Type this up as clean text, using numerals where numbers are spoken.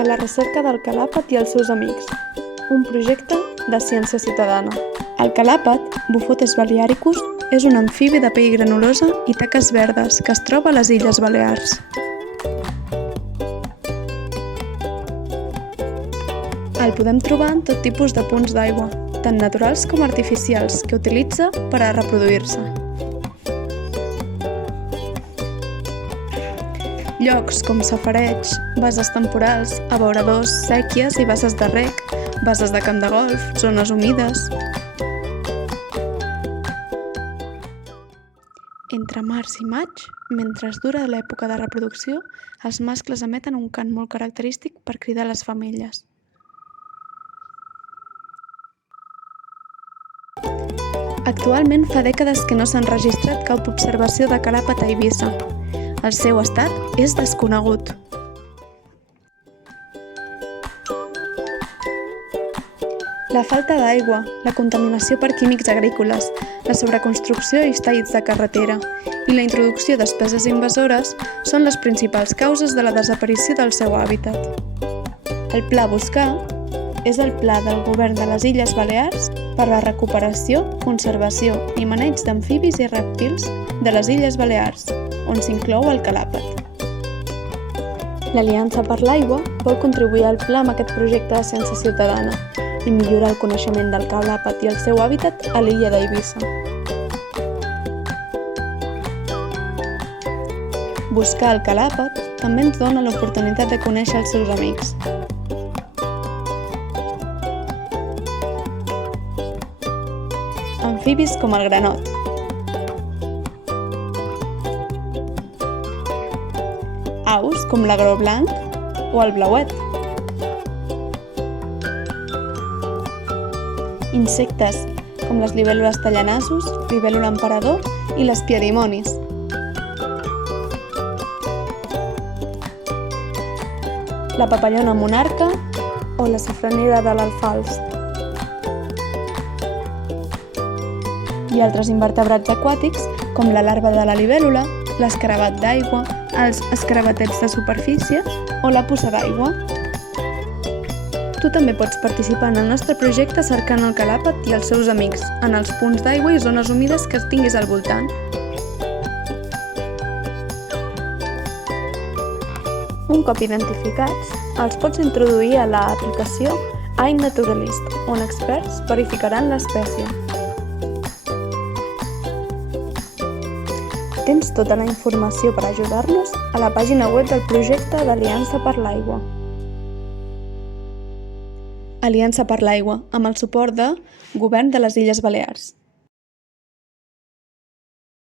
a la recerca del calàpet i els seus amics, un projecte de ciència ciutadana. El calàpet, Buphotes balearicus, és un amfibi de pell granulosa i taques verdes que es troba a les Illes Balears. El podem trobar en tot tipus de punts d'aigua, tant naturals com artificials, que utilitza per a reproduir-se. Llocs com safareigs, bases temporals, abeuradors, séquies i bases de reg, bases de camp de golf, zones humides. Entre març i maig, mentre dura l'època de reproducció, els mascles emeten un cant molt característic per cridar les femelles. Actualment fa dècades que no s'ha enregistrat cap observació de calàpet a Eivissa. El seu estat és desconegut. La falta d'aigua, la contaminació per químics agrícoles, la sobreconstrucció i talls de carretera i la introducció d'espècies invasores són les principals causes de la desaparició del seu hàbitat. El Pla Buscar és el pla del Govern de les Illes Balears per la recuperació, conservació i maneig d'amfibis i rèptils de les Illes Balears, on s'inclou el calàpet. L'Aliança per l'Aigua vol contribuir al pla amb aquest projecte de ciència ciutadana i millorar el coneixement del calàpet i el seu hàbitat a l'illa d'Eivissa. Buscar el calàpet també ens dona l'oportunitat de conèixer els seus amics. Amfibis com el granot. Aus com l'agró blanc o el blauet. Insectes com les libèl·lules tallanassos, libèl·lula emperador i les piedimonis. La papallona monarca o la safranera de l'alfals. I altres invertebrats aquàtics com la larva de la libèl·lula, l'escarabat d'aigua, els escarabatets de superfície o la puça d'aigua. Tu també pots participar en el nostre projecte cercant el calàpet i els seus amics en els punts d'aigua i zones humides que tinguis al voltant. Un cop identificats, els pots introduir a l'aplicació iNaturalist, on experts verificaran l'espècie. Tens tota la informació per ajudar-nos a la pàgina web del projecte d'Aliança per l'Aigua. Aliança per l'Aigua, amb el suport de Govern de les Illes Balears.